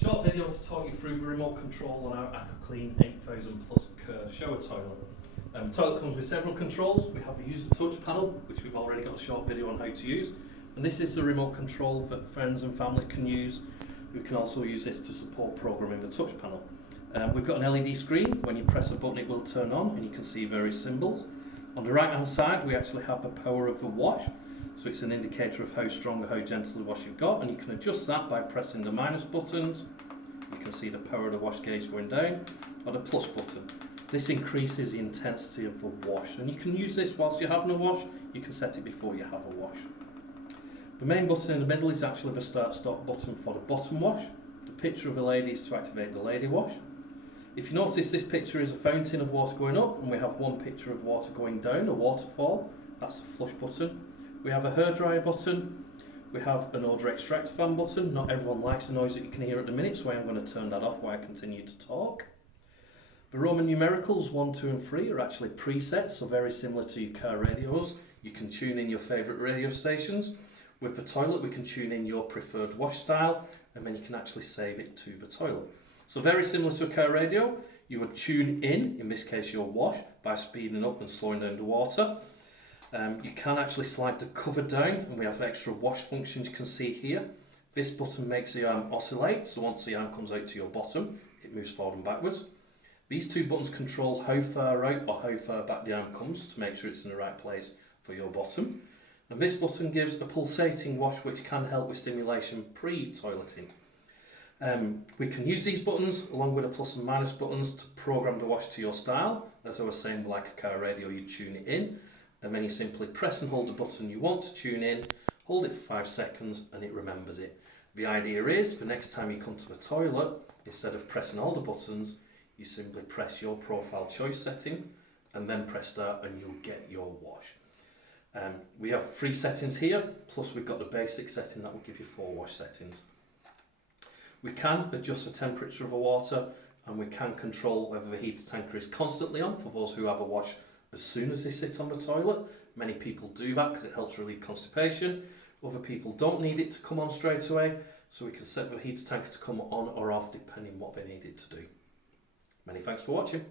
Short video to talk you through the remote control on our AquaClean 8000+CARE shower toilet. The toilet comes with several controls. We have a user touch panel, which we've already got a short video on how to use. And this is the remote control that friends and families can use. We can also use this to support programming the touch panel. We've got an LED screen. When you press a button it will turn on and you can see various symbols. On the right hand side we actually have the power of the wash. So it's an indicator of how strong or how gentle the wash you've got, and you can adjust that by pressing the minus buttons. You can see the power of the wash gauge going down, or the plus button. This increases the intensity of the wash, and you can use this whilst you're having a wash. You can set it before you have a wash. The main button in the middle is actually the start-stop button for the bottom wash. The picture of the lady is to activate the lady wash. If you notice, this picture is a fountain of water going up, and we have one picture of water going down, a waterfall. That's the flush button. We have a hairdryer button. We have an odour extractor fan button. Not everyone likes the noise that you can hear at the minute, so I'm going to turn that off while I continue to talk. The Roman numericals 1, 2 and 3 are actually presets, so very similar to your car radios. You can tune in your favourite radio stations. With the toilet we can tune in your preferred wash style, and then you can actually save it to the toilet. So very similar to a car radio, you would tune in this case your wash, by speeding up and slowing down the water. You can actually slide the cover down, and we have extra wash functions you can see here. This button makes the arm oscillate, so once the arm comes out to your bottom, it moves forward and backwards. These two buttons control how far out or how far back the arm comes to make sure it's in the right place for your bottom. And this button gives a pulsating wash which can help with stimulation pre-toileting. We can use these buttons along with the plus and minus buttons to program the wash to your style. As I was saying, like a car radio, you tune it in. And then you simply press and hold the button you want to tune in, hold it for 5 seconds and it remembers it. The idea is, the next time you come to the toilet, instead of pressing all the buttons, you simply press your profile choice setting and then press start and you'll get your wash. We have 3 settings here, plus we've got the basic setting that will give you 4 wash settings. We can adjust the temperature of the water, and we can control whether the heater tanker is constantly on for those who have a wash as soon as they sit on the toilet. Many people do that because it helps relieve constipation. Other people don't need it to come on straight away, so we can set the heater tanker to come on or off depending what they need it to do. Many thanks for watching.